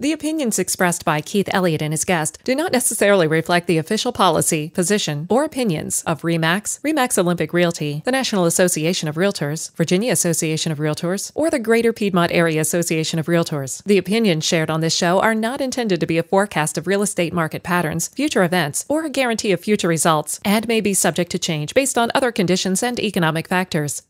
The opinions expressed by Keith Elliott and his guest do not necessarily reflect the official policy, position, or opinions of RE/MAX, RE/MAX Olympic Realty, the National Association of Realtors, Virginia Association of Realtors, or the Greater Piedmont Area Association of Realtors. The opinions shared on this show are not intended to be a forecast of real estate market patterns, future events, or a guarantee of future results, and may be subject to change based on other conditions and economic factors.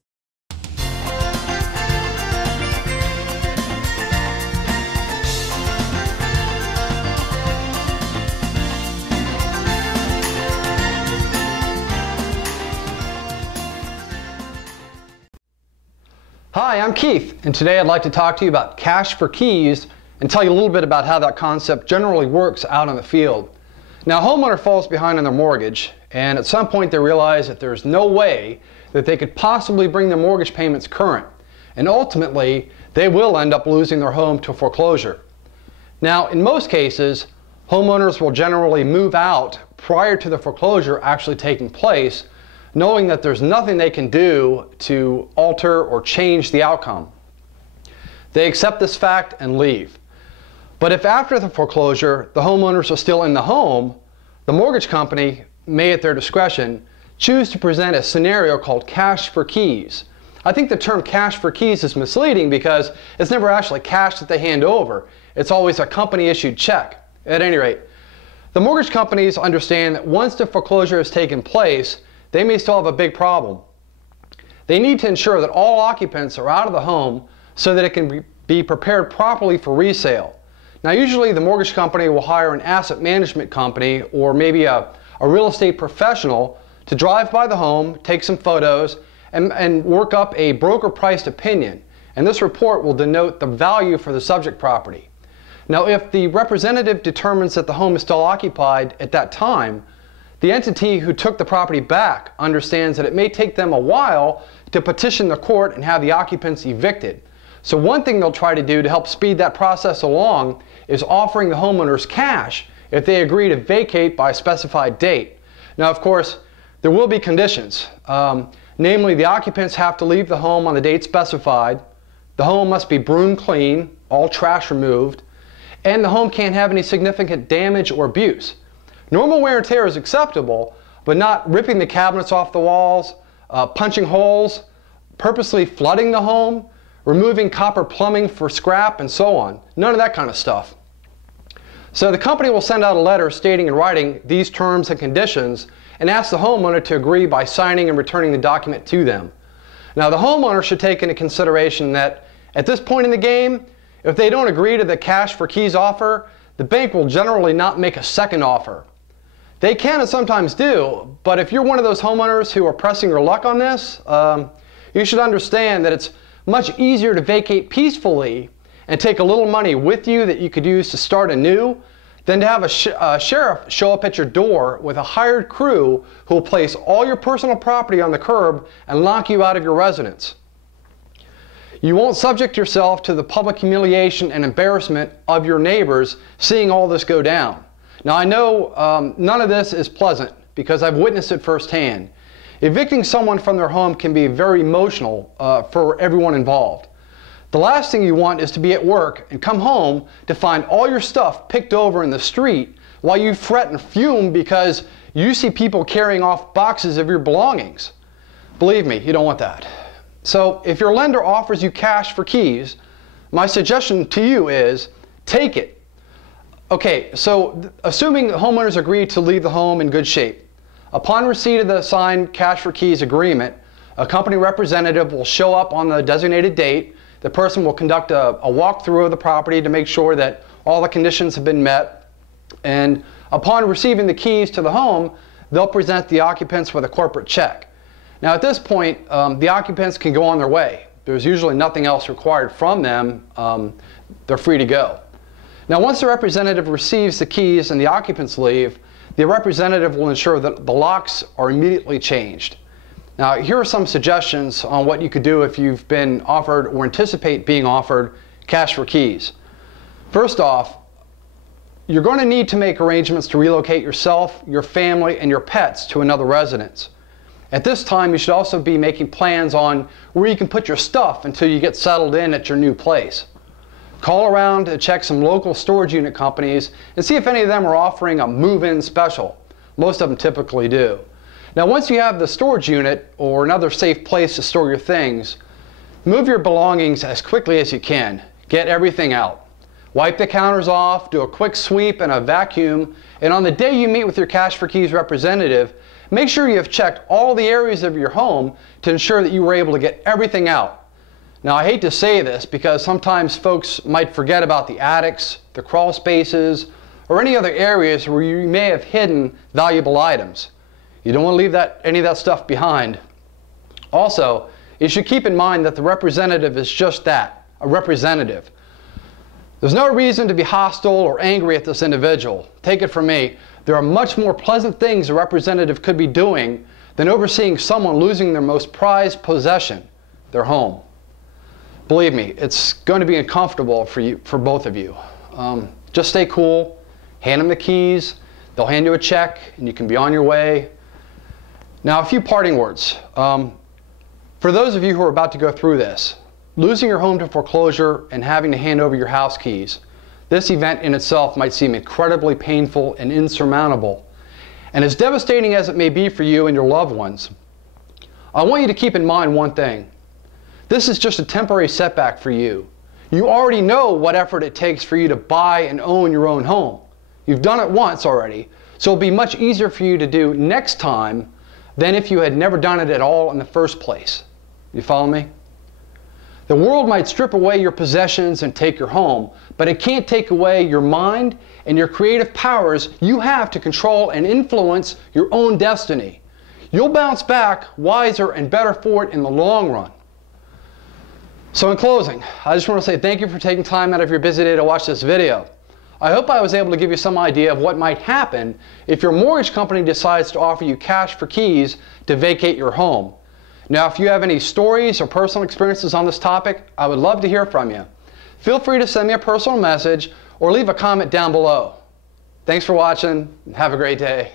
Hi, I'm Keith, and today I'd like to talk to you about cash for keys and tell you a little bit about how that concept generally works out in the field. Now, a homeowner falls behind on their mortgage, and at some point they realize that there's no way that they could possibly bring their mortgage payments current, and ultimately they will end up losing their home to foreclosure. Now, in most cases, homeowners will generally move out prior to the foreclosure actually taking place, knowing that there's nothing they can do to alter or change the outcome. They accept this fact and leave. But if after the foreclosure the homeowners are still in the home, the mortgage company may at their discretion choose to present a scenario called cash for keys. I think the term cash for keys is misleading because it's never actually cash that they hand over. It's always a company issued check. At any rate, the mortgage companies understand that once the foreclosure has taken place, they may still have a big problem. They need to ensure that all occupants are out of the home so that it can be prepared properly for resale. Now, usually the mortgage company will hire an asset management company or maybe a real estate professional to drive by the home, take some photos, and work up a broker-priced opinion. And this report will denote the value for the subject property. Now, if the representative determines that the home is still occupied at that time, the entity who took the property back understands that it may take them a while to petition the court and have the occupants evicted. So one thing they'll try to do to help speed that process along is offering the homeowners cash if they agree to vacate by a specified date. Now, of course, there will be conditions. Namely, the occupants have to leave the home on the date specified, the home must be broom clean, all trash removed, and the home can't have any significant damage or abuse. Normal wear and tear is acceptable, but not ripping the cabinets off the walls, punching holes, purposely flooding the home, removing copper plumbing for scrap, and so on. None of that kind of stuff. So the company will send out a letter stating in writing these terms and conditions and ask the homeowner to agree by signing and returning the document to them. Now, the homeowner should take into consideration that at this point in the game, if they don't agree to the cash for keys offer, the bank will generally not make a second offer. They can and sometimes do, but if you're one of those homeowners who are pressing your luck on this, you should understand that it's much easier to vacate peacefully and take a little money with you that you could use to start anew than to have a sheriff show up at your door with a hired crew who will place all your personal property on the curb and lock you out of your residence. You won't subject yourself to the public humiliation and embarrassment of your neighbors seeing all this go down. Now, I know none of this is pleasant because I've witnessed it firsthand. Evicting someone from their home can be very emotional for everyone involved. The last thing you want is to be at work and come home to find all your stuff picked over in the street while you fret and fume because you see people carrying off boxes of your belongings. Believe me, you don't want that. So if your lender offers you cash for keys, my suggestion to you is take it. Okay, so assuming the homeowners agree to leave the home in good shape, upon receipt of the signed cash for keys agreement, a company representative will show up on the designated date. The person will conduct a walkthrough of the property to make sure that all the conditions have been met. And upon receiving the keys to the home, they'll present the occupants with a corporate check. Now, at this point, the occupants can go on their way. There's usually nothing else required from them. They're free to go. Now, once the representative receives the keys and the occupants leave, the representative will ensure that the locks are immediately changed. Now, here are some suggestions on what you could do if you've been offered or anticipate being offered cash for keys. First off, you're going to need to make arrangements to relocate yourself, your family, and your pets to another residence. At this time, you should also be making plans on where you can put your stuff until you get settled in at your new place. Call around to check some local storage unit companies and see if any of them are offering a move-in special. Most of them typically do. Now once you have the storage unit or another safe place to store your things, move your belongings as quickly as you can. Get everything out. Wipe the counters off, do a quick sweep and a vacuum, and on the day you meet with your Cash for Keys representative, make sure you have checked all the areas of your home to ensure that you were able to get everything out. Now I hate to say this because sometimes folks might forget about the attics, the crawl spaces, or any other areas where you may have hidden valuable items. You don't want to leave any of that stuff behind. Also, you should keep in mind that the representative is just that, a representative. There's no reason to be hostile or angry at this individual. Take it from me, there are much more pleasant things a representative could be doing than overseeing someone losing their most prized possession, their home. Believe me, it's going to be uncomfortable for both of you. Just stay cool, hand them the keys, they'll hand you a check, and you can be on your way. Now, a few parting words. For those of you who are about to go through this, losing your home to foreclosure and having to hand over your house keys, this event in itself might seem incredibly painful and insurmountable. And as devastating as it may be for you and your loved ones, I want you to keep in mind one thing. This is just a temporary setback for you. You already know what effort it takes for you to buy and own your own home. You've done it once already, so it'll be much easier for you to do next time than if you had never done it at all in the first place. You follow me? The world might strip away your possessions and take your home, but it can't take away your mind and your creative powers you have to control and influence your own destiny. You'll bounce back wiser and better for it in the long run. So in closing, I just want to say thank you for taking time out of your busy day to watch this video. I hope I was able to give you some idea of what might happen if your mortgage company decides to offer you cash for keys to vacate your home. Now, if you have any stories or personal experiences on this topic, I would love to hear from you. Feel free to send me a personal message or leave a comment down below. Thanks for watching, and have a great day.